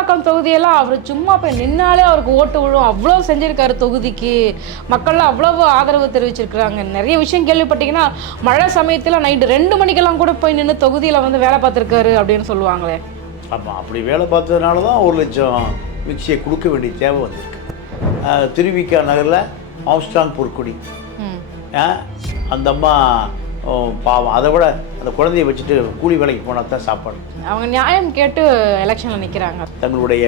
சேப்பாக்கம் தொகுதியெல்லாம் அவர் சும்மா போய் நின்னாலே அவருக்கு ஓட்டு விழும், அவ்வளோ செஞ்சுருக்காரு தொகுதிக்கு. மக்கள்லாம் அவ்வளவு ஆதரவு தெரிவிச்சிருக்கிறாங்க. நிறைய விஷயம் கேள்விப்பட்டீங்கன்னா மழை சமயத்தில் நைட்டு 2 மணிக்கெல்லாம் கூட போய் நின்று தொகுதியில் வந்து வேலை பார்த்துருக்காரு அப்படின்னு சொல்லுவாங்களே. ஆமாம், அப்படி வேலை பார்த்ததுனால தான் 1 லட்சம் மிக்சியை கொடுக்க வேண்டிய தேவை வந்திருக்கு. திருவிக்கா நகரில் ஆம்ஸ்ட்ராங் பொற்குடி அந்த அம்மா பாவம், அதை விட அந்த குழந்தைய வச்சுட்டு கூலி வேலைக்கு போனால் தான் சாப்பாடு. அவங்க நியாயம் கேட்டு எலெக்ஷனில் நிற்கிறாங்க. தங்களுடைய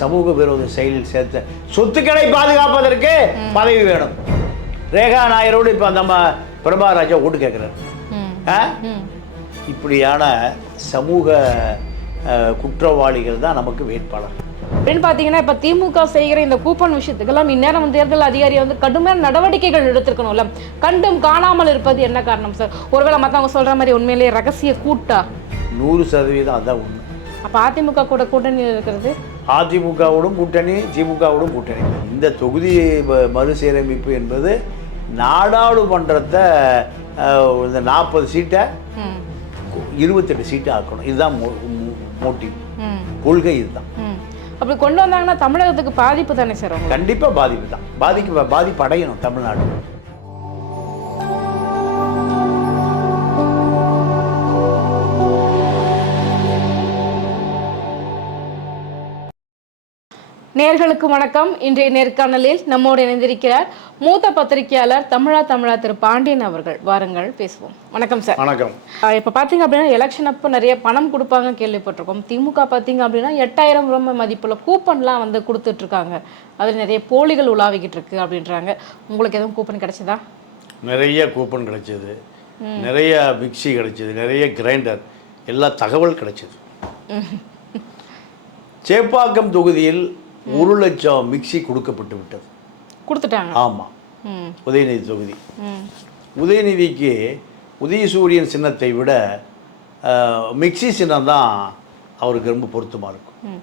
சமூக விரோத செயலில் சேர்த்த சொத்துக்களை பாதுகாப்பதற்கு பதவி வேணும். ரேகா நாயரோடு இப்போ அந்த அம்மா பிரபாராஜா ஓட்டு கேட்குறாரு. இப்படியான சமூக குற்றவாளிகள் தான் நமக்கு வேட்பாளர். அப்படின்னு பார்த்தீங்கன்னா இப்போ திமுக செய்கிற இந்த கூப்பன் விஷயத்துக்கெல்லாம் இந்நேரம் தேர்தல் அதிகாரியை வந்து கடுமையான நடவடிக்கைகள் எடுத்துருக்கணும்ல. கண்டும் காணாமல் இருப்பது என்ன காரணம் சார்? ஒருவேளை மற்றவங்க சொல்கிற மாதிரி உண்மையிலேயே ரகசிய கூட்டா? 100% அதான் உண்மை. அப்போ அதிமுக கூட கூட்டணி இருக்கிறது, அதிமுகவோடும் கூட்டணி, திமுகவோடும் கூட்டணி. இந்த தொகுதி மறுசீரமைப்பு என்பது நாடாளுமன்றத்தை இந்த 40 சீட்டை 28 சீட்டை ஆக்கணும். இதுதான் மோட்டிவ், கொள்கை இதுதான். அப்படி கொண்டு வந்தாங்கன்னா தமிழகத்துக்கு பாதிப்பு தானே சார்? கண்டிப்பாக பாதிப்பு தான். பாதிப்பு அடையணும் தமிழ்நாடு. நேர்களுக்கு வணக்கம். இன்றைய நேர்காணலில் நம்மோடு இணைந்திருக்கிறார் மூத்த பத்திரிகையாளர் தமிழா திரு பாண்டியன் அவர்கள். வாருங்கள் பேசுவோம். வணக்கம் சார். வணக்கம். இப்போ பார்த்தீங்க அப்படின்னா எலெக்ஷன் அப்போ நிறைய பணம் கொடுப்பாங்க கேள்விப்பட்டிருக்கோம். திமுக பார்த்தீங்க அப்படின்னா 8000 ரூபாய் மதிப்புள்ள கூப்பன்லாம் வந்து கொடுத்துட்ருக்காங்க. அதில் நிறைய போலிகள் உலாவிக்கிட்டு இருக்கு அப்படின்றாங்க. உங்களுக்கு எதுவும் கூப்பன் கிடைச்சதா? நிறைய கூப்பன் கிடைச்சது, நிறைய மிக்சி கிடைச்சது, நிறைய கிரைண்டர், எல்லா தகவல் கிடைச்சது. சேப்பாக்கம் தொகுதியில் 1 லட்சம் மிக்சி கொடுக்கப்பட்டு விட்டது. கொடுத்துட்டாங்க. ஆமாம், உதயநிதி தொகுதி. உதயநிதிக்கு உதயசூரியன் சின்னத்தை விட மிக்சி சின்னம் தான் அவருக்கு ரொம்ப பொருத்தமாக இருக்கும்.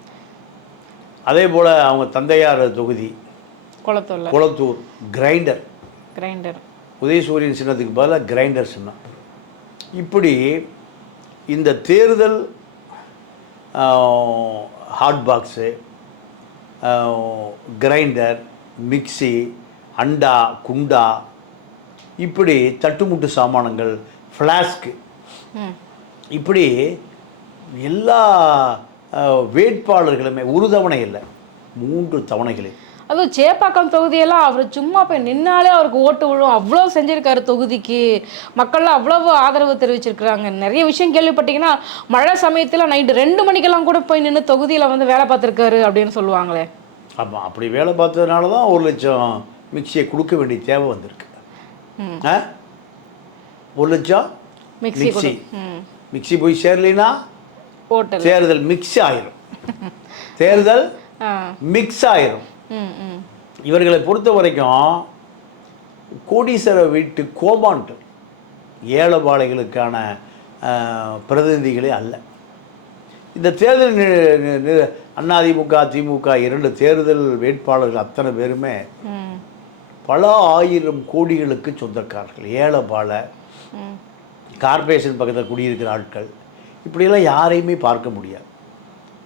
அதே போல் அவங்க தந்தையார் தொகுதி குளத்தூர் கிரைண்டர், உதயசூரியன் சின்னத்துக்கு பதிலாக கிரைண்டர் சின்னம். இப்படி இந்த தேர்தல் ஹாட் பாக்ஸு, கிரைண்டர், மிக்சி, அண்டா, குண்டா, இப்படி தட்டுமுட்டு சாமானங்கள், ஃப்ளாஸ்க்கு, இப்படி எல்லா வேட்பாளர்களுமே ஒரு தவணை இல்லை, 3 தவணைகளில். அதுவும் சேப்பாக்கம் தொகுதியெல்லாம் அவர் சும்மா போய் நின்னாலே அவருக்கு ஓட்டு விழும், அவ்வளோ செஞ்சுருக்காரு தொகுதிக்கு. மக்கள்லாம் அவ்வளவு ஆதரவு தெரிவிச்சிருக்கிறாங்க. நிறைய விஷயம் கேள்விப்பட்டீங்கன்னா மழை சமயத்தில் நைட்டு 2 மணிக்கெல்லாம் கூட போய் நின்று தொகுதியில் வந்து வேலை பார்த்துருக்காரு அப்படின்னு சொல்லுவாங்களே. ஆமாம், அப்படி வேலை பார்த்ததுனால தான் 1 லட்சம் மிக்சியை கொடுக்க வேண்டிய தேவை வந்திருக்கு. 1 லட்சம் மிக்சி போய் சேரலைன்னா தேர்தல் மிக்ஸ் ஆயிரும். தேர்தல் மிக்ஸ் ஆயிரும். இவர்களை பொறுத்த வரைக்கும் கோடீஸ்வர வீட்டு கோபாண்ட் ஏழைபாளைகளுக்கான பிரதிநிதிகளே அல்ல. இந்த தேர்தல் அதிமுக திமுக 2 தேர்தல் வேட்பாளர்கள் அத்தனை பேருமே பல ஆயிரம் கோடிகளுக்கு சொந்தக்காரர்கள். ஏழைபாளை, கார்பரேஷன் பக்கத்தில் குடியிருக்கிற ஆட்கள், இப்படியெல்லாம் யாரையுமே பார்க்க முடியாது.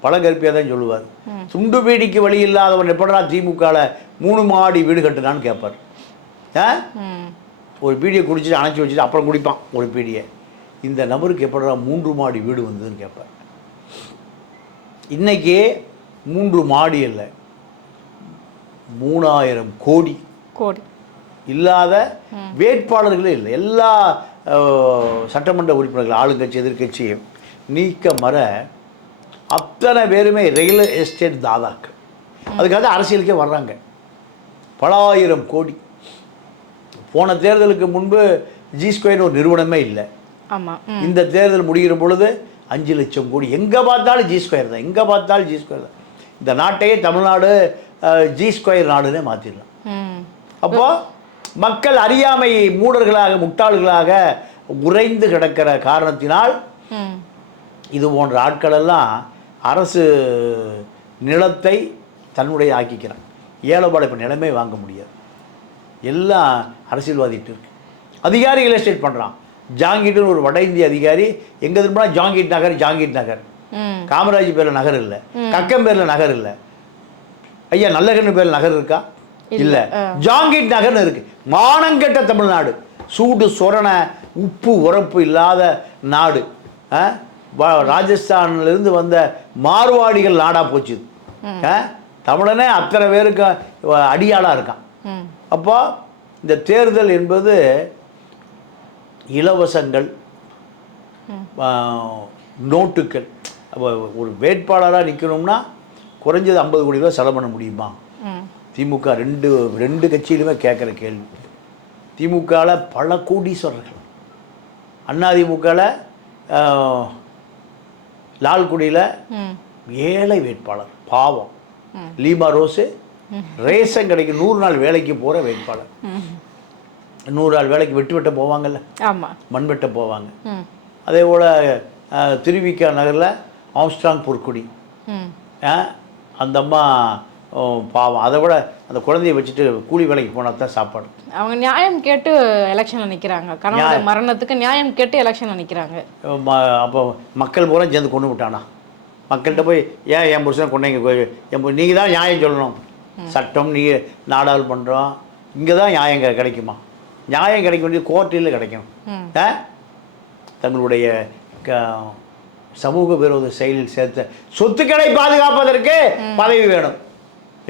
பழகற்பியாக தான் சொல்லுவார், துண்டு பீடிக்கு வழி இல்லாதவன் எப்படா திமுகவில் 3 மாடி வீடு கட்டுனான்னு கேட்பார். ஒரு பீடியை குடிச்சிட்டு அணைச்சி வச்சுட்டு அப்புறம் குடிப்பான் ஒரு பீடியை. இந்த நபருக்கு எப்படா 3 மாடி வீடு வந்ததுன்னு கேட்பார். இன்றைக்கி 3 மாடி இல்லை, 3000 கோடி இல்லாத வேட்பாளர்களே இல்லை. எல்லா சட்டமன்ற உறுப்பினர்கள், ஆளுங்கட்சி எதிர்கட்சி நீக்க மற அத்தனை பேருமே ரியல் எஸ்டேட் தாதாக்கள். அதுக்காக அரசியலுக்கே வர்றாங்க. பல ஆயிரம் கோடி. போன தேர்தலுக்கு முன்பு G2 ஒரு நிறுவனமே இல்லை. இந்த தேர்தல் முடிகிற பொழுது 5 லட்சம் கோடி. எங்கே பார்த்தாலும் G2 தான், எங்கே பார்த்தாலும் G2 தான். இந்த நாட்டையே தமிழ்நாடு G2 நாடுன்னே மாற்றிடலாம். அப்போ மக்கள் அறியாமை மூடர்களாக, முட்டாள்களாக உறைந்து கிடக்கிற காரணத்தினால் இது போன்ற ஆட்களெல்லாம் அரசு நிலத்தை தன்னுடைய ஆக்கிக்கிறான். ஏழைபாடு இப்போ நிலமே வாங்க முடியாது. எல்லாம் அரசியல்வாதிட்டு இருக்கு. அதிகாரி ரியல் எஸ்டேட் பண்ணுறான். ஜாங்கீட்டுன்னு ஒரு வட இந்திய அதிகாரி எங்கே திரும்பினா ஜாங்கீட் நகர் காமராஜ் பேரில் நகர் இல்லை, கக்கம் பேரில் நகர் இல்லை, ஐயா நல்லகண்ணு பேரில் நகர் இருக்கா? இல்லை. ஜாங்கிட் நகர்னு இருக்கு. மானங்கெட்ட தமிழ்நாடு, சூடு சொரண உப்பு உரப்பு இல்லாத நாடு. ராஜஸ்தான்லேருந்து வந்த மார்வாடிகள் நாடாக போச்சு. தமிழனே அத்தனை பேருக்கு அடியாளாக இருக்கான். அப்போ இந்த தேர்தல் என்பது இலவசங்கள், நோட்டுகள். அப்போ ஒரு வேட்பாளராக நிற்கணும்னா குறைஞ்சது 50 கோடி ரூபா செலவு பண்ண முடியுமா? திமுக ரெண்டு கட்சியிலுமே கேட்குற கேள்வி. திமுகவில் பல கோடீஸ்வரர்கள், அதிமுகவில் லால்குடியில் ஏழை வேட்பாளர் பாவம் லீமா ரோஸு, ரேஷன் கடைக்கு 100 நாள் வேலைக்கு போகிற வேட்பாளர். 100 நாள் வேலைக்கு வெட்ட போவாங்கல்ல, மண் வெட்ட போவாங்க. அதே போல் திருவிக்கா நகரில் ஆம்ஸ்ட்ராங் பொற்குடி, அந்த அம்மா பாவம். அதை விட அந்த குழந்தைய வச்சுட்டு கூலி வேலைக்கு போனால் தான் சாப்பாடு. அவங்க நியாயம் கேட்டு எலெக்ஷனில் நிற்கிறாங்க. கணவனோட மரணத்துக்கு நியாயம் கேட்டு எலெக்ஷனில் நிற்கிறாங்க. அப்போ மக்கள் பூரா சேர்ந்து கொண்டு விட்டானா? மக்கள்கிட்ட போய் ஏன் என் புருஷனை கொண்டீங்க, நீங்கள் தான் நியாயம் சொல்லணும். சட்டம் நீங்கள் நாடாளுமன்றம் இங்கே தான் நியாயம் கிடைக்குமா? நியாயம் கிடைக்க வேண்டியது கோர்ட்டில் கிடைக்கணும். தங்களுடைய சமூக விரோத செயலில் சேர்த்த சொத்துக்களை பாதுகாப்பதற்கு பதவி வேணும்.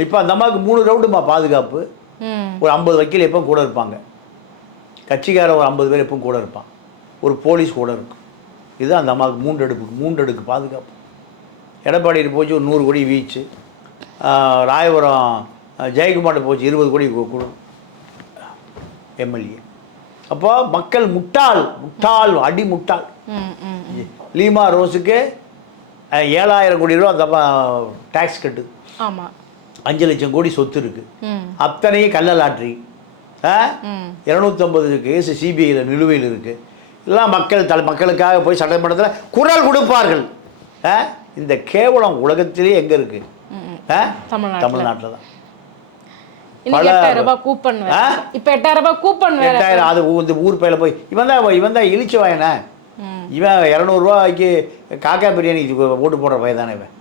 இப்போ அந்த அம்மாவுக்கு 3 ரவுண்டுமா பாதுகாப்பு. ஒரு 50 வக்கீல் எப்போ கூட இருப்பாங்க, கட்சிக்கார ஒரு 50 பேர் எப்பவும் கூட இருப்பான், ஒரு போலீஸ் கூட இருக்கும். இது அந்த அம்மாவுக்கு 3 அடுக்கு பாதுகாப்பு. எடப்பாடியில் போச்சு ஒரு 100 கோடி வீச்சு, ராயபுரம் ஜெயக்குமார்ட்ட போச்சு 20 கோடி கொடு எம்எல்ஏ. அப்போ மக்கள் முட்டாள் அடி முட்டாள். லீமா ரோஸுக்கு 7000 கோடி ரூபா அந்த டேக்ஸ் கட்டு, 5 லட்சம் கோடி சொத்து இருக்கு, அத்தனையும் கள்ள லாட்ரி, 250 கேஸ் சிபிஐயில் நிலுவையில் இருக்கு. எல்லாம் மக்களுக்காக போய் சட்டமன்றத்தில் குரல் கொடுப்பார்கள். இந்த கேவலம் உலகத்திலே எங்க இருக்கு? தமிழ்நாட்டில் தான். 8000 ரூபாய் கூப்பன், இப்போ 8000 ரூபாய் கூப்பன், 8000. அது இந்த ஊர் பையில போய் இவன் தான் இழிச்சு வாயன. இவன் 200 ரூபாய்க்கு காக்கா பிரியாணி ஓட்டு போடுற பையன் தானே இவன்.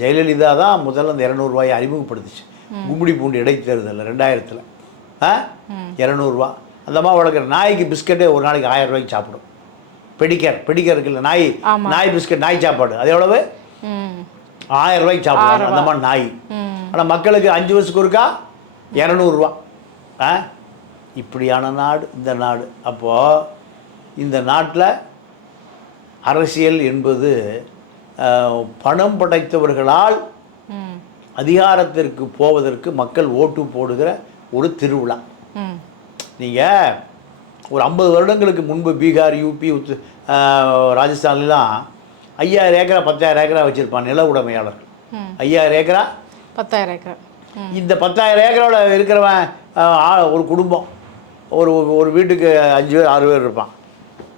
ஜெயலலிதா தான் முதல்ல அந்த 200 ரூபாயை அறிமுகப்படுத்துச்சு. கும்மிடி பூண்டு இடைத்தேர்தலில் 2000. 200 ரூபா. அந்த அம்மா வளர்க்குற நாய்க்கு பிஸ்கட்டே ஒரு நாளைக்கு 1000 ரூபாய்க்கு சாப்பிடும். பெடிக்கர் இருக்குல்ல, நாய் பிஸ்கட், நாய் சாப்பாடு, அது எவ்வளவு? 1000 ரூபாய்க்கு சாப்பிடுவாங்க அந்த மாதிரி நாய். ஆனால் மக்களுக்கு 5 வருஷத்துக்கு ஒருக்கா 200 ரூபா. இப்படியான நாடு இந்த நாடு. அப்போது இந்த நாட்டில் அரசியல் என்பது பணம் படைத்தவர்களால் அதிகாரத்திற்கு போவதற்கு மக்கள் ஓட்டு போடுகிற ஒரு திருவிழா. நீங்கள் ஒரு 50 வருடங்களுக்கு முன்பு பீகார், யூபி, ராஜஸ்தான்லாம் 5000 ஏக்கரா 10000 ஏக்கரா வச்சுருப்பான் நில உடைமையாளர்கள். 5000 ஏக்கரா 10000 ஏக்கரா. இந்த 10000 ஏக்கரோட இருக்கிறவன் ஒரு குடும்பம், ஒரு வீட்டுக்கு 5 பேர் 6 பேர் இருப்பான்.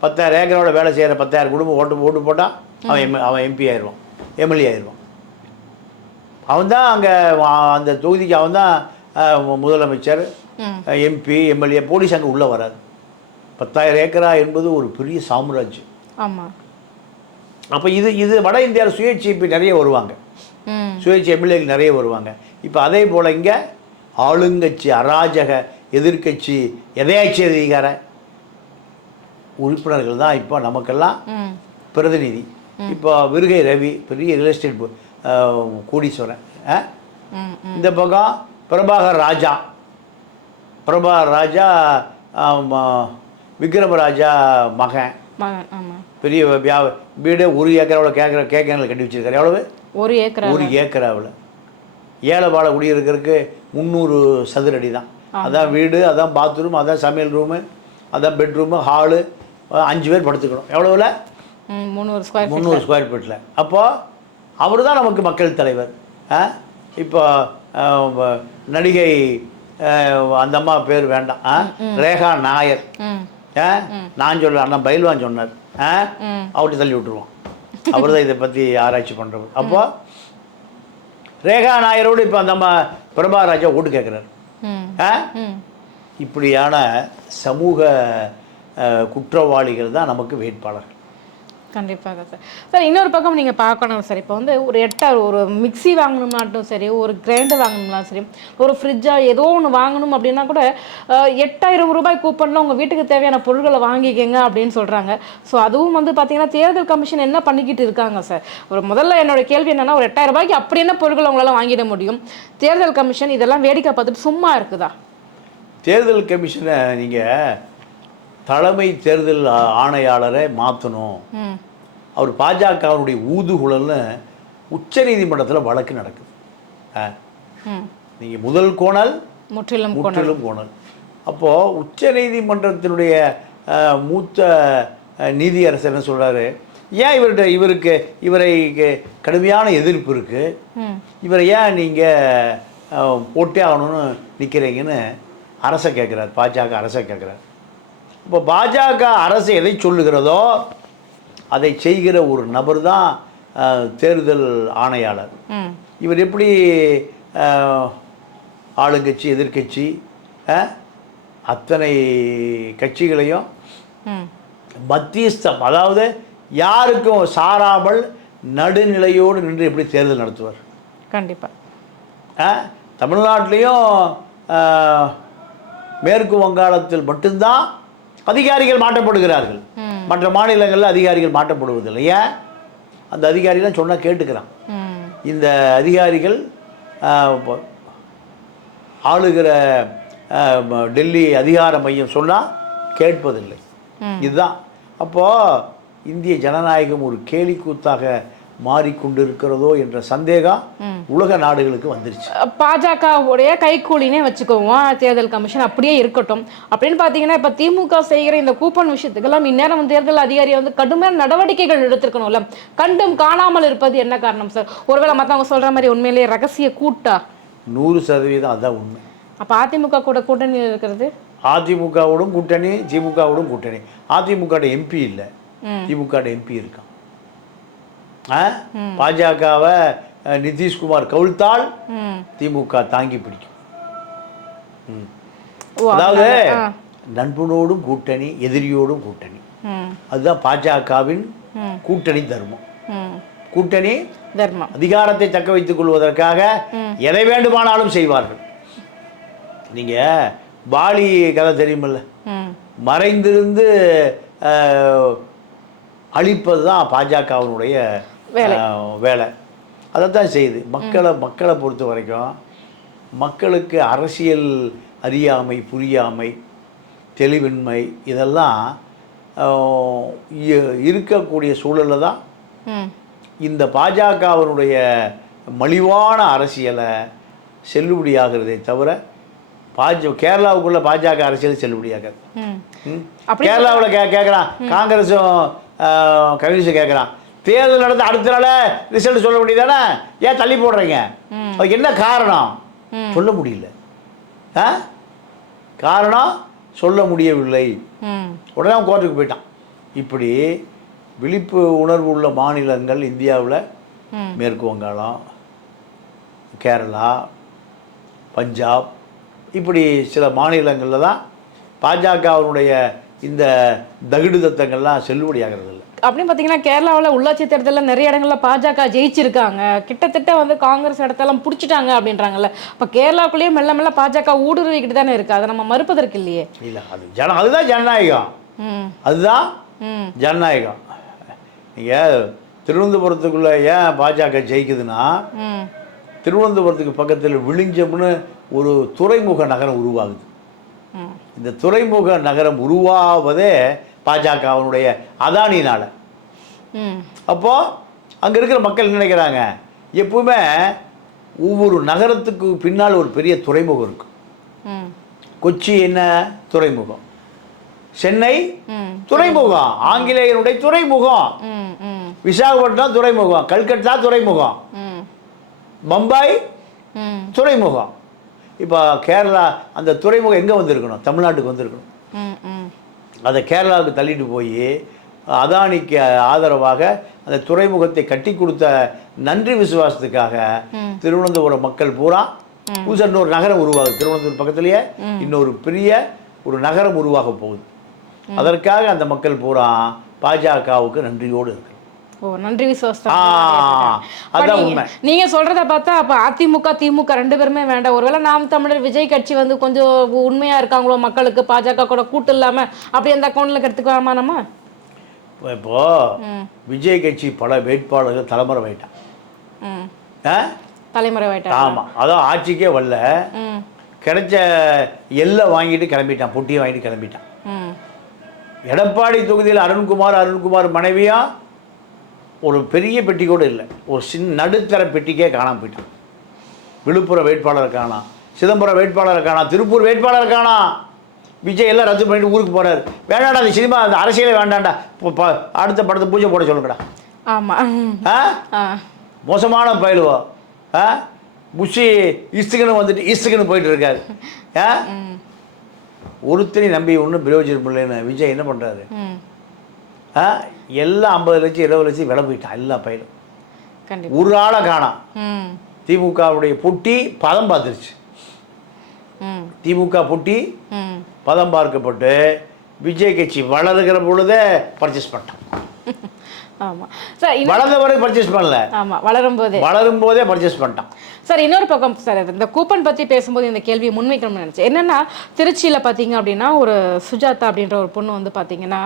10000 ஏக்கரோட வேலை செய்கிற 10000 குடும்பம் ஓட்டு போட்டால் அவன் எம்பி ஆயிடுவான், எம்எல்ஏ ஆயிடுவான். அவன் தான் அங்கே அந்த தொகுதிக்கு அவன் தான் முதலமைச்சர், எம்பி, எம்எல்ஏ. போலீஸ் அங்கே உள்ளே வராது. 10000 ஏக்கரா என்பது ஒரு பெரிய சாம்ராஜ்யம். ஆமாம். அப்போ இது வட இந்தியாவில் சுயேட்சை இப்போ நிறைய வருவாங்க, சுயேட்சை எம்எல்ஏக்கு நிறைய வருவாங்க. இப்போ அதே போல் இங்கே ஆளுங்கட்சி, அராஜக எதிர்கட்சி, எதையாட்சி அதிகார உறுப்பினர்கள் தான் இப்போ நமக்கெல்லாம் பிரதிநிதி. இப்போ விருகை ரவி பெரிய ரியல் எஸ்டேட் கோடீஸ்வரன். இந்த பக்கம் பிரபாகர் ராஜா விக்ரமராஜா மகன், பெரிய வீடு 1 ஏக்கராவில் கேட்கறங்களை கட்டி வச்சிருக்காரு. எவ்வளவு? 1 ஏக்கராவில். ஏழை வாழ குடியிருக்கிறதுக்கு 300 சதுர அடி தான். அதான் வீடு, அதான் பாத்ரூம், அதான் சமையல் ரூமு, அதான் பெட்ரூமு, ஹாலு, 5 பேர் படுத்துக்கணும். எவ்வளோவில்? 300 ஸ்கொயர் ஃபீட்டில். அப்போது அவர் தான் நமக்கு மக்கள் தலைவர். இப்போ நடிகை அந்த அம்மா பேர் வேண்டாம், ரேகா நாயர். நான் சொல்ல அண்ணன் பயில்வான் சொன்னார், அவர்கிட்ட தள்ளி விட்டுருவோம். அவர் தான் இதை பற்றி ஆராய்ச்சி பண்ணுறவர். அப்போ ரேகா நாயரோடு இப்போ அந்த அம்மா பிரபாகர் ராஜா ஓட்டு கேட்குறாரு. இப்படியான சமூக குற்றவாளிகள் தான் நமக்கு வேட்பாளர்கள். கண்டிப்பாக சார். சார் இன்னொரு பக்கம் நீங்கள் பார்க்கணும் சார், இப்போ வந்து ஒரு 8,000 ஒரு மிக்ஸி வாங்கணும்னாட்டும் சரி, ஒரு கிரைண்டர் வாங்கணும்னாலும் சரி, ஒரு ஃப்ரிட்ஜா ஏதோ ஒன்று வாங்கணும் அப்படின்னா கூட 8,000 ரூபாய் கூப்பனில் உங்கள் வீட்டுக்கு தேவையான பொருட்களை வாங்கிக்கங்க அப்படின்னு சொல்கிறாங்க. ஸோ அதுவும் வந்து பார்த்தீங்கன்னா தேர்தல் கமிஷன் என்ன பண்ணிக்கிட்டு இருக்காங்க சார்? ஒரு முதல்ல என்னோட கேள்வி என்னன்னா, ஒரு 8,000 ரூபாய்க்கு அப்படி என்ன பொருட்களை உங்களால் வாங்கிட முடியும்? தேர்தல் கமிஷன் இதெல்லாம் வேடிக்கை பார்த்துட்டு சும்மா இருக்குதா? தேர்தல் கமிஷனை நீங்கள் தலைமை தேர்தல் ஆணையாளரை மாற்றணும். அவர் பாஜகவுடைய ஊதுகுழல்னு உச்சநீதிமன்றத்தில் வழக்கு நடக்குது. நீங்கள் முதல் கோணல் முற்றிலும் கோணல். அப்போது உச்சநீதிமன்றத்தினுடைய மூத்த நீதியரசர் என்ன சொல்கிறாரு, ஏன் இவரை கடுமையான எதிர்ப்பு இருக்குது, இவரை ஏன் நீங்கள் போட்டே ஆகணும்னு நிற்கிறீங்கன்னு அரசை கேட்குறார், பாஜக அரசை கேட்குறார். இப்போ பாஜக அரசு எதை சொல்லுகிறதோ அதை செய்கிற ஒரு நபர் தான் தேர்தல் ஆணையாளர். இவர் எப்படி ஆளுங்கட்சி எதிர்கட்சி அத்தனை கட்சிகளையும் மத்தியஸ்தம், அதாவது யாருக்கும் சாராமல் நடுநிலையோடு நின்று எப்படி தேர்தல் நடத்துவார்? கண்டிப்பாக தமிழ்நாட்டிலையும் மேற்கு வங்காளத்தில் மட்டும்தான் அதிகாரிகள் மாற்றப்படுகிறார்கள். மற்ற மாநிலங்களில் அதிகாரிகள் மாற்றப்படுவதில்லை. ஏன்? அந்த அதிகாரிகள் சொன்னால் கேட்டுக்கிறான். இந்த அதிகாரிகள் ஆளுகிற டெல்லி அதிகார மையம் சொன்னால் கேட்பதில்லை. இதுதான். அப்போது இந்திய ஜனநாயகம் ஒரு கேலிக்கூத்தாக மாறிக்கொண்டிருக்கிறதோ என்ற சந்தேகம் உலக நாடுகளுக்கு வந்துருச்சு. பாஜகவுடைய கைக்கூலினே வச்சுக்குவோம், தேர்தல் கமிஷன் அப்படியே இருக்கட்டும் அப்படின்னு பார்த்தீங்கன்னா, இப்போ திமுக செய்கிற இந்த கூப்பன் விஷயத்துக்கெல்லாம் இந்நேரம் தேர்தல் அதிகாரியை வந்து கடுமையான நடவடிக்கைகள் எடுத்துருக்கணும்ல, கண்டும் காணாமல் இருப்பது என்ன காரணம் சார்? ஒருவேளை மற்றவங்க சொல்கிற மாதிரி உண்மையிலேயே ரகசிய கூட்டா? 100% அதான் உண்மை. அப்போ அதிமுக கூட கூட்டணி இருக்கிறது? அதிமுகவோடும் கூட்டணி, திமுகவோடும் கூட்டணி. அதிமுக எம்பி இல்லை, திமுக எம்பி இருக்கான். பாஜகவை நிதிஷ்குமார் கவிழ்த்தால் திமுக தாங்கி பிடிக்கும். அதாவது நண்பனோடும் கூட்டணி, எதிரியோடும் கூட்டணி, அதுதான் பாஜகவின் கூட்டணி தர்மம். கூட்டணி தர்மம். அதிகாரத்தை தக்க வைத்துக் கொள்வதற்காக எதை வேண்டுமானாலும் செய்வார்கள். நீங்க பாலி கதை தெரியுமில்ல, மறைந்திருந்து அழிப்பது தான் பாஜகவினுடைய வேலை. அதைத்தான் செய்யுது. மக்களை பொறுத்த வரைக்கும் மக்களுக்கு அரசியல் அறியாமை, புரியாமை, தெளிவின்மை இதெல்லாம் இருக்கக்கூடிய சூழலில் தான் இந்த பாஜகவினுடைய மலிவான அரசியலை செல்லுபடியாகிறதே தவிர கேரளாவுக்குள்ள பாஜக அரசியல் செல்லுபடியாகாது. கேரளாவில் கேட்குறான், காங்கிரஸும் கம்யூனிஸ்டும் கேட்குறான், தேர்தல் நடந்து அடுத்த நாள் ரிசல்ட் சொல்ல முடியுதானே, ஏன் தள்ளி போடுறீங்க? அதுக்கு என்ன காரணம் சொல்ல முடியல. காரணம் சொல்ல முடியவில்லை. உடனே அவன் கோர்ட்டுக்கு போயிட்டான். இப்படி விழிப்பு உணர்வு உள்ள மாநிலங்கள் இந்தியாவில் மேற்கு வங்காளம், கேரளா, பஞ்சாப், இப்படி சில மாநிலங்களில் தான் பாஜகவினுடைய இந்த தகுடு தத்தங்கள்லாம் செல்லுபடியாகிறது இல்லை. அப்படின்னு பார்த்தீங்கன்னா கேரளாவில் உள்ளாட்சி தேர்தலில் நிறைய இடங்களில் பாஜக ஜெயிச்சிருக்காங்க, கிட்டத்தட்ட வந்து காங்கிரஸ் இடத்தெல்லாம் பிடிச்சிட்டாங்க அப்படின்றாங்கல்ல. இப்போ கேரளாவுக்குள்ளேயே மெல்ல மெல்ல பாஜக ஊடுருவிக்கிட்டு தானே இருக்குது, அதை நம்ம மறுப்பதற்கு இல்லையே. இல்லை, அதுதான் ஜனநாயகம். அதுதான் ஜனநாயகம். நீங்கள் திருவனந்தபுரத்துக்குள்ளே ஏன் பாஜக ஜெயிக்குதுன்னா, திருவனந்தபுரத்துக்கு பக்கத்தில் விழிஞ்சம்னு ஒரு துறைமுக நகரம் உருவாகுது. இந்த துறைமுக நகரம் உருவாவதே பாஜகவினுடைய அதானினால். அப்போது அங்கே இருக்கிற மக்கள் நினைக்கிறாங்க, எப்பவுமே ஒவ்வொரு நகரத்துக்கு பின்னால் ஒரு பெரிய துறைமுகம் இருக்கும். கொச்சி என்ன துறைமுகம், சென்னை துறைமுகம், ஆங்கிலேயருடைய துறைமுகம், விசாகப்பட்டினம் துறைமுகம், கல்கத்தா துறைமுகம், பம்பாய் துறைமுகம். இப்போ கேரளா அந்த துறைமுகம் எங்கே வந்திருக்கணும்? தமிழ்நாட்டுக்கு வந்திருக்கணும். அதை கேரளாவுக்கு தள்ளிட்டு போய் அதானிக்கு ஆதரவாக அந்த துறைமுகத்தை கட்டி கொடுத்த நன்றி விசுவாசத்துக்காக திருவனந்தபுரம் மக்கள் பூரா புதுசாக இன்னொரு நகரம் உருவாகுது. திருவனந்தபுரம் பக்கத்துலேயே இன்னொரு பெரிய ஒரு நகரம் உருவாக போகுது. அதற்காக அந்த மக்கள் பூரா பாஜகவுக்கு நன்றியோடு இருக்கு. ஓ, நன்றி விசுவாசம். அதான் உண்மை. நீங்க சொல்றத பார்த்தா அப்ப அதிமுக திமுக ரெண்டு பேருமே வேண்டாம். ஒருவேளை நாம் தமிழர் விஜய் கட்சி வந்து கொஞ்சம் உண்மையா இருக்காங்களோ மக்களுக்கு, பாஜக கூட கூட்டு இல்லாம அப்படி அந்த அக்கௌண்ட்ல எடுத்துக்கலாமா நம்ம? இப்போ விஜய் கட்சி பல வேட்பாளர்கள் தலைமுறை வைட்டான். தலைமுறை வைட்டான். ஆமாம், அதான் ஆட்சிக்கே வரல, கிடைச்ச எல்லாம் வாங்கிட்டு கிளம்பிட்டான், பொட்டியை வாங்கிட்டு கிளம்பிட்டான். எடப்பாடி தொகுதியில் அருண்குமார் மனைவியா ஒரு பெரிய பெட்டி கூட இல்லை, ஒரு நடுத்தர பெட்டிக்கே காணாமல் போயிட்டான். விழுப்புரம் வேட்பாளர் காணாம், சிதம்பரம் வேட்பாளர் காணாம், திருப்பூர் வேட்பாளர் காணாம். விஜய் எல்லாம் ரத்து பண்ணிட்டு ஊருக்கு போறாரு. வேண்டாண்டா அந்த சினிமா, அந்த அரசியலே வேண்டாண்டா, அடுத்த படத்தை பூஜை போட சொல்லுங்கடா. மோசமான பயிலுவோ புஷி இஸ்துக்குன்னு வந்துட்டு இஸ்துக்குன்னு போயிட்டு இருக்காரு. ஒருத்தனை நம்பி ஒன்றும் பிரயோஜனம் இல்லைன்னு விஜய் என்ன பண்ணுறாரு? எல்லாம் 50 லட்சம் 20 லட்சம் விலை போயிட்டான் எல்லா பயிலும். ஒரு ஆளை காணாம். திமுகவுடைய பொட்டி பதம் பார்த்துருச்சு. திமுக பொட்டி பதம் பார்க்கப்பட்டு விஜய் கட்சி வளருகிற பொழுதே பர்ச்சேஸ் பண்ணிட்டான். ஆமாம் சார், வளர்ந்த வரை பர்ச்சேஸ் பண்ணல. ஆமாம், வளரும் போதே பர்ச்சேஸ் பண்ணிட்டான். சார், இன்னொரு பக்கம் சார், இந்த கூப்பன் பற்றி பேசும்போது இந்த கேள்வியை முன்வைக்கணும்னு நினச்சேன். என்னென்னா, திருச்சியில் பார்த்தீங்க அப்படின்னா ஒரு சுஜாதா அப்படின்ற ஒரு பொண்ணு வந்து பார்த்தீங்கன்னா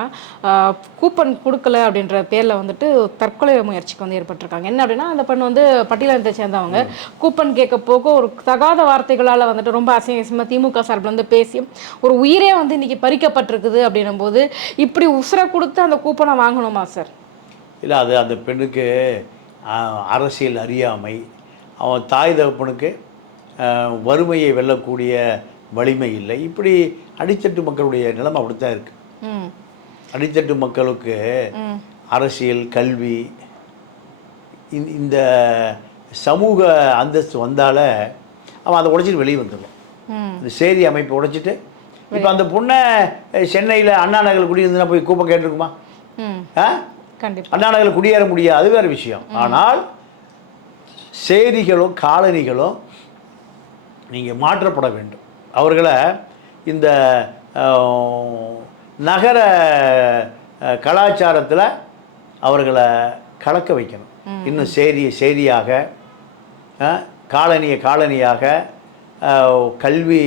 கூப்பன் கொடுக்கல அப்படின்ற பேரில் வந்துட்டு தற்கொலை முயற்சிக்கு வந்து ஏற்பட்டிருக்காங்க. என்ன அப்படின்னா, அந்த பொண்ணு வந்து பட்டியலத்தை சேர்ந்தவங்க. கூப்பன் கேட்க போக ஒரு தகாத வார்த்தைகளால் வந்துட்டு ரொம்ப அசிங்கமாக திமுக சார்பில் வந்து பேசி ஒரு உயிரே வந்து இன்றைக்கி பறிக்கப்பட்டிருக்குது. அப்படின்னும் போது இப்படி உசுரை கொடுத்து அந்த கூப்பனை வாங்கணுமா சார்? இல்லை, அது அந்த பெண்ணுக்கு அரசியல் அறியாமை, அவன் தாய் தகப்பனுக்கு வறுமையை வெல்லக்கூடிய வலிமை இல்லை. இப்படி அடித்தட்டு மக்களுடைய நிலைமை அப்படித்தான் இருக்குது. அடித்தட்டு மக்களுக்கு அரசியல், கல்வி, இந்த சமூக அந்தஸ்து வந்தால அவன் அதை உடைச்சிட்டு வெளியே வந்துடுவான். இந்த சேரி அமைப்பை உடைச்சிட்டு இப்போ அந்த பொண்ணை சென்னையில் அண்ணா நகரில் குடியிருந்துன்னா போய் கூப்பம் கேட்டிருக்குமா? அண்ணா நகரில் குடியேற முடியாது, அது வேறு விஷயம். ஆனால் சேரிகளும் காலனிகளும் நீங்கள் மாற்றப்பட வேண்டும். அவர்களை இந்த நகர கலாச்சாரத்தில் அவர்களை கலக்க வைக்கணும். இன்னும் சேரியாக, காலனியாக, கல்வி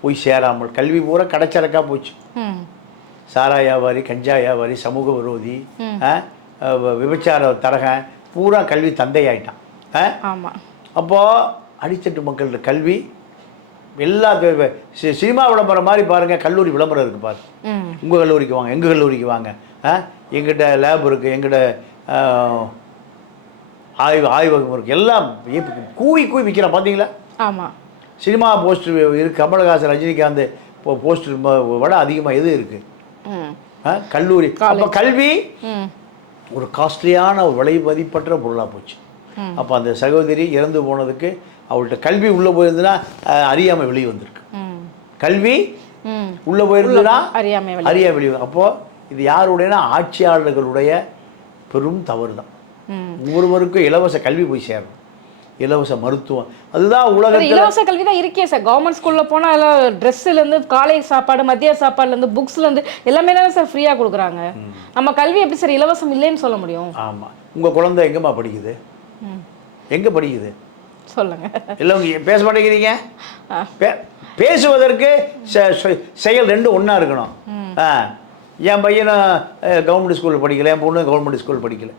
போய் சேராமல், கல்வி பூரா கடைச்சரக்காக போச்சு. சாரா வியாபாரி, கஞ்சா வியாபாரி, சமூக விரோதி, விபச்சார தரகன் பூரா கல்வி தந்தை ஆயிட்டான். அப்போது அடித்தட்டு மக்களோட கல்வி எல்லா சினிமா விளம்பரம் மாதிரி பாருங்கள், கல்லூரி விளம்பரம் இருக்குது பாரு. உங்கள் கல்லூரிக்கு வாங்க, எங்கள் கல்லூரிக்கு வாங்க, எங்கிட்ட லேப் இருக்குது, எங்கிட்ட ஆய்வகம் இருக்குது, எல்லாம் கூவி விற்கிறான். பார்த்தீங்களா? ஆமாம், சினிமா போஸ்டர் இருக்குது. கமலஹாசன், ரஜினிகாந்த் போஸ்டர் விட அதிகமாக எது இருக்குது? கல்லூரி. அப்போ கல்வி ஒரு காஸ்ட்லியான ஒரு விலை மதிப்பற்ற பொருளாக போச்சு. அப்போ அந்த சகோதரி இறந்து போனதுக்கு அவள்கிட்ட கல்வி உள்ளே போயிருந்துன்னா அறியாமை வெளியே வந்திருக்கு. கல்வி உள்ளே போயிருந்துன்னா அறியாமை வெளியே. அப்போது இது யாருடையனா ஆட்சியாளர்களுடைய பெரும் தவறு தான். ஒவ்வொருவருக்கும் இலவச கல்வி போய் சேரணும், இலவச மருத்துவம். அதுதான் உலகத்தில் இலவச கல்வி தான் இருக்கே சார். கவர்மெண்ட் ஸ்கூலில் போனால் எல்லாம் ட்ரெஸ்ஸுலேருந்து காலை சாப்பாடு, மதிய சாப்பாடுலேருந்து புக்ஸ்லேருந்து எல்லாமே தானே சார் ஃப்ரீயாக கொடுக்குறாங்க. நம்ம கல்வி எப்படி சார் இலவசம் இல்லைன்னு சொல்ல முடியும்? ஆமாம். உங்கள் குழந்தை எங்கேம்மா படிக்குது? எங்கே படிக்குது சொல்லுங்கள். இல்லை, உங்கள் பேச மாட்டேங்கிறீங்க. பேசுவதற்கு செயல் ரெண்டும் ஒன்றா இருக்கணும். என் பையனும் கவர்மெண்ட் ஸ்கூலில் படிக்கல, என் பொண்ணு கவர்மெண்ட் ஸ்கூல் படிக்கல.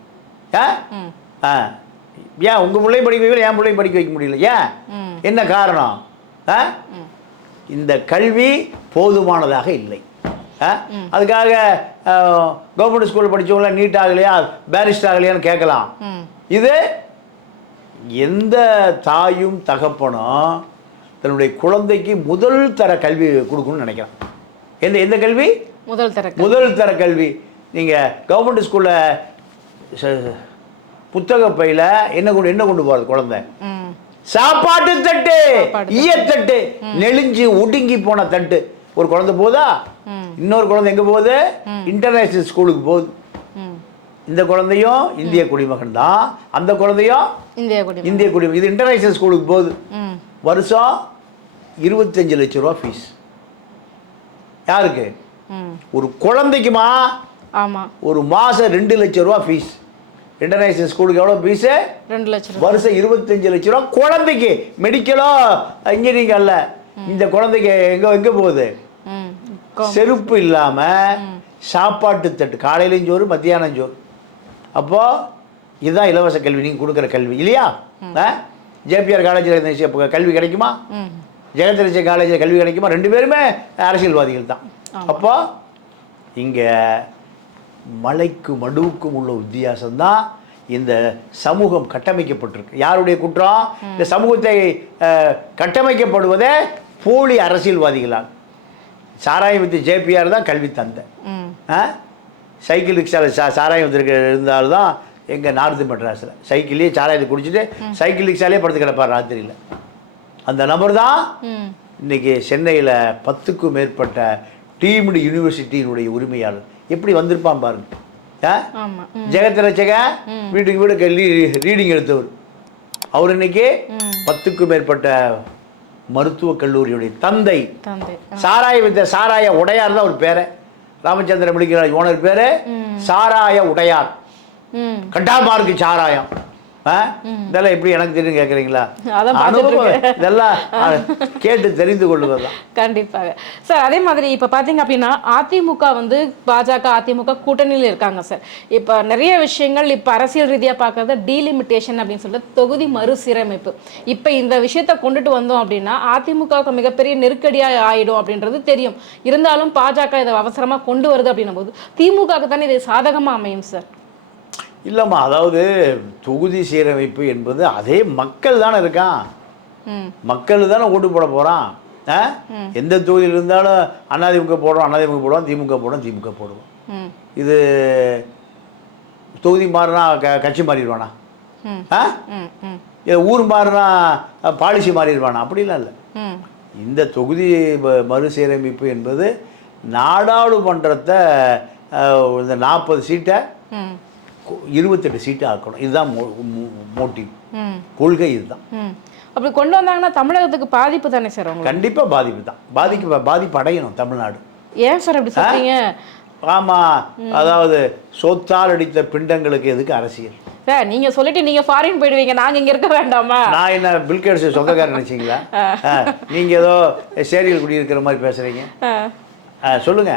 ஏன் உங்கள் பிள்ளையும் படிக்க வைக்கல, என் பிள்ளையும் படிக்க வைக்க முடியல? ஏன்? என்ன காரணம்? இந்த கல்வி போதுமானதாக இல்லை. அதுக்காக கவர்மெண்ட் ஸ்கூலில் படித்தவங்கள நீட் ஆகலையா, பேரிஸ்டர் ஆகலையான்னு கேட்கலாம். இது எந்த தாயும் தகப்பனும் தன்னுடைய குழந்தைக்கு முதல் தர கல்வி கொடுக்கணும்னு நினைக்கிறான். எந்த கல்வி? முதல் தர கல்வி. நீங்கள் கவர்மெண்ட் ஸ்கூலில் புத்தக பையில் என்ன கொண்டு போகிறது குழந்தை? சாப்பாட்டு தட்டு, ஈயத்தட்டு, நெளிஞ்சு ஒடுங்கி போன தட்டு. ஒரு குழந்தை போதா? இன்னொரு குழந்தை எங்கே போகுது? இன்டர்நேஷனல் ஸ்கூலுக்கு போகுது. இந்த குழந்தையும் இந்திய குடிமகன் தான், அந்த குழந்தையும் இந்திய குடிமகன். இது இன்டர்நேஷனல் ஸ்கூலுக்கு போகுது. வருஷம் 25 லட்சம் ரூபா ஃபீஸ். யாருக்கு? ஒரு குழந்தைக்குமா ஆமா. ஒரு மாதம் 2 லட்சம் ரூபா ஃபீஸ். இன்டர்நேஷனல் ஸ்கூலுக்கு எவ்வளோ ஃபீஸு? 2 லட்சம் ரூபா. வருஷம் 25 லட்ச ரூபா குழந்தைக்கு. மெடிக்கலோ இன்ஜினியரிங் அல்ல. இந்த குழந்தைக்கு எங்கே போகுது? செருப்பு இல்லாமல் சாப்பாட்டு தட்டு, காலையிலையும் சோறு மத்தியானம் சோறு. அப்போது இதுதான் இலவச கல்வி நீங்கள் கொடுக்குற கல்வி இல்லையா? ஜேபிஆர் காலேஜில் கல்வி கிடைக்குமா? ஜெகதீசன் காலேஜில் கல்வி கிடைக்குமா? 2 பேருமே அரசியல்வாதிகள் தான். அப்போ இங்கே மலைக்கு மடுவுக்கும் உள்ள வித்தியாசம்தான் இந்த சமூகம் கட்டமைக்கப்பட்டிருக்கு. யாருடைய குற்றம்? இந்த சமூகத்தை கட்டமைக்கப்படுவதே போலி அரசியல்வாதிகளால். சாராயம் வித்து ஜேபிஆர் தான் கல்வி தந்தை. சைக்கிள் ரிக்ஷாவில் சாராயம் வித்துருக்க இருந்தால்தான் எங்கள் நார்த்து மெட்ராஸில் சைக்கிள்லேயே சாராயத்தை குடிச்சிட்டு சைக்கிள் ரிக்ஷாலே படுத்து கிடப்பார் ராத்திரியில். அந்த நபர் தான் இன்றைக்கி சென்னையில் 10க்கும் மேற்பட்ட டீம்டு யூனிவர்சிட்டியினுடைய உரிமையாளர். எப்படி வந்திருப்பான் பாருங்க. ஜெகத்ரட்சக வீட்டுக்கு வீடு ரீடிங் எடுத்தவர். அவர் இன்னைக்கு 10க்கும் மேற்பட்ட மருத்துவக் கல்லூரியுடைய தந்தை. சாராய உடையார் தான் ஒரு பேரை. ராமச்சந்திர மெடிக்கல் ஓனர் பேரு சாராய உடையார். கட்டாமா இருக்கு சாராயம். இதெல்லாம் எப்படி எனக்கு தெரியும் கேட்குறீங்களா? அனுபவம் இதெல்லாம் கேட்டு தெரிந்து கொள்வதுதான். கண்டிப்பாக சார். அதே மாதிரி இப்போ பார்த்தீங்க அப்படின்னா அதிமுக பாஜக அதிமுக கூட்டணியில் இருக்காங்க சார். இப்போ நிறைய விஷயங்கள் இப்போ அரசியல் ரீதியாக பார்க்கறது டீலிமிட்டேஷன் அப்படின்னு சொல்லிட்டு தொகுதி மறுசீரமைப்பு. இப்போ இந்த விஷயத்தை கொண்டுட்டு வந்தோம் அப்படின்னா அதிமுகவுக்கு மிகப்பெரிய நெருக்கடியாக ஆயிடும் அப்படின்றது தெரியும். இருந்தாலும் பாஜக இதை அவசரமாக கொண்டு வருது அப்படின்னும் போது திமுகவுக்கு தானே இது சாதகமாக அமையும் சார்? இல்லைம்மா, அதாவது தொகுதி சீரமைப்பு என்பது அதே மக்கள் தானே இருக்கான். மக்கள் தானே ஓட்டு போட போகிறான். எந்த தொகுதியில் இருந்தாலும் அதிமுக போடுவோம், திமுக போடுவோம், திமுக போடுவோம். இது தொகுதி மாறினா கட்சி மாறிடுவானா? ஊர் மாறினா பாலிசி மாறிடுவானா? அப்படிலாம் இல்லை. இந்த தொகுதி மறுசீரமைப்பு என்பது நாடாளுமன்றத்தை இந்த 40 சீட்டை 28 சீட்டு ஆக்கணும். இதுதான் மோட்டிவ், கொள்கை இதுதான். அப்படி கொண்டு வந்தாங்கன்னா தமிழகத்துக்கு பாதிப்பு தானே சார்? கண்டிப்பாக பாதிப்பு தான். பாதிப்பு அடையணும் தமிழ்நாடு. ஏன் சார் அப்படி சொல்றீங்க? ஆமாம், அதாவது சொத்தால் அடித்த பிண்டங்களுக்கு எதுக்கு அரசியல்? சார் நீங்கள் சொல்லிட்டு நீங்கள் ஃபாரின் போயிடுவீங்க, நாங்கள் இங்கே இருக்க வேண்டாமா? நான் என்ன பில்கேட்ஸ் சொந்தக்காரன் நினச்சிங்களா? நீங்கள் ஏதோ சேரியில் குடியிருக்கிற மாதிரி பேசுகிறீங்க. சொல்லுங்க.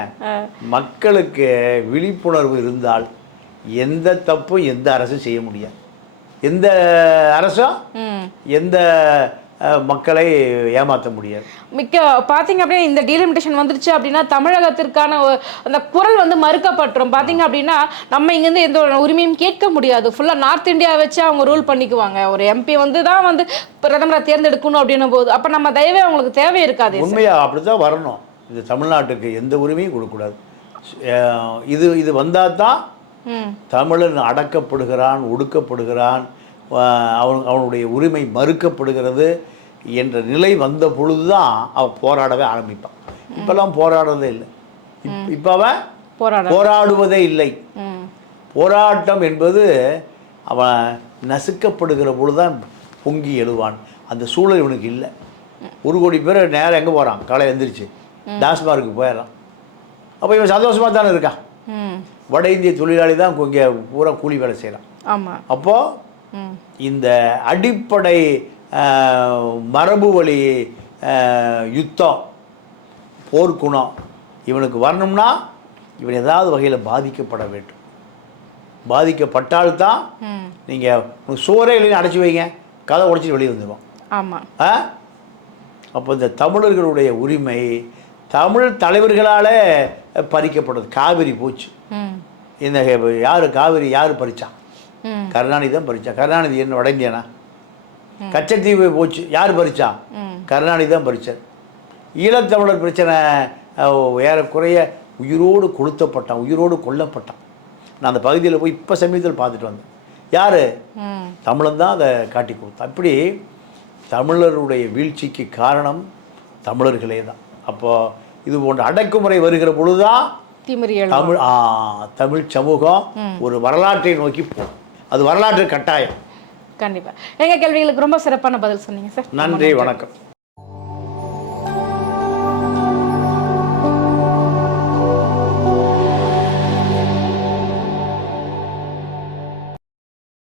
மக்களுக்கு விழிப்புணர்வு இருந்தால் எந்த தப்பும் எந்த அரசும் செய்ய முடியாது. எந்த அரசும் எந்த மக்களை ஏமாற்ற முடியாது. பார்த்தீங்க அப்படின்னா இந்த டீலிமிட்டேஷன் வந்துருச்சு அப்படின்னா தமிழகத்திற்கான அந்த குரல் மறுக்கப்பட்டுரும். பார்த்தீங்க அப்படின்னா நம்ம இங்கேருந்து எந்த உரிமையும் கேட்க முடியாது. ஃபுல்லாக நார்த் இந்தியா வச்சு அவங்க ரூல் பண்ணிக்குவாங்க. ஒரு எம்பி தான் பிரதமரை தேர்ந்தெடுக்கணும் அப்படின்னும் போது அப்போ நம்ம தயவே அவங்களுக்கு தேவை இருக்காது. உண்மையாக அப்படி தான் வரணும். இது தமிழ்நாட்டுக்கு எந்த உரிமையும் கொடுக்கக்கூடாது. இது வந்தால் தான் தமிழன் அடக்கப்படுகிறான், ஒடுக்கப்படுகிறான், அவனுடைய உரிமை மறுக்கப்படுகிறது என்ற நிலை வந்த பொழுது தான் அவன் போராடவே ஆரம்பிப்பான். இப்பெல்லாம் போராடுறதே இல்லை. இப்போ அவன் போராடுவதே இல்லை. போராட்டம் என்பது அவன் நசுக்கப்படுகிற பொழுது தான் பொங்கி எழுவான். அந்த சூழல் இவனுக்கு இல்லை. 1 கோடி பேர் நேரம் எங்கே போகிறான்? காலையில் எழுந்திரிச்சு டாஸ்மார்க்கு போயிடறான். அப்போ இவன் சந்தோஷமாக தானே இருக்கான். வட இந்திய தொழிலாளி தான் இங்கே பூரா கூலி வேலை செய்கிறான். ஆமாம். அப்போது இந்த அடிப்படை மரபு வழி யுத்தம், போர்க்குணம் இவனுக்கு வரணும்னா இவன் ஏதாவது வகையில் பாதிக்கப்பட வேண்டும். பாதிக்கப்பட்டால்தான் நீங்கள் சோறே இல்லைன்னு அடைச்சி வைங்க, கதை உடைச்சிட்டு வெளியே வந்துடுவோம். ஆமாம். அப்போ இந்த தமிழர்களுடைய உரிமை தமிழ் தலைவர்களால் பறிக்கப்படுது. காவிரி போச்சு. இந்த காவிரி யார் பறிச்சான்? கருணாநிதி தான் பறிச்சான். கருணாநிதி என்ன வட இந்தியானா? கச்சத்தீவு போச்சு, யார் பறிச்சான்? கருணாநிதி தான் பறிச்சார். ஈழத்தமிழர் பிரச்சனை ஏறக்குறைய உயிரோடு கொளுத்தப்பட்டான், உயிரோடு கொல்லப்பட்டான். நான் அந்த பகுதியில் போய் இப்போ சமீபத்தில் பார்த்துட்டு வந்தேன். யார்? தமிழன் தான் அதை காட்டி கொடுத்தான். அப்படி தமிழருடைய வீழ்ச்சிக்கு காரணம் தமிழர்களே தான். அப்போது இது போன்ற அடக்குமுறை வருகிற பொழுதுதான் தமிழ் சமூகம் ஒரு வரலாற்றை நோக்கி போகும். அது வரலாற்று கட்டாயம். கண்டிப்பாக. எங்கள் கேள்விகளுக்கு ரொம்ப சிறப்பான பதில் சொன்னீங்க சார். நன்றி, வணக்கம்.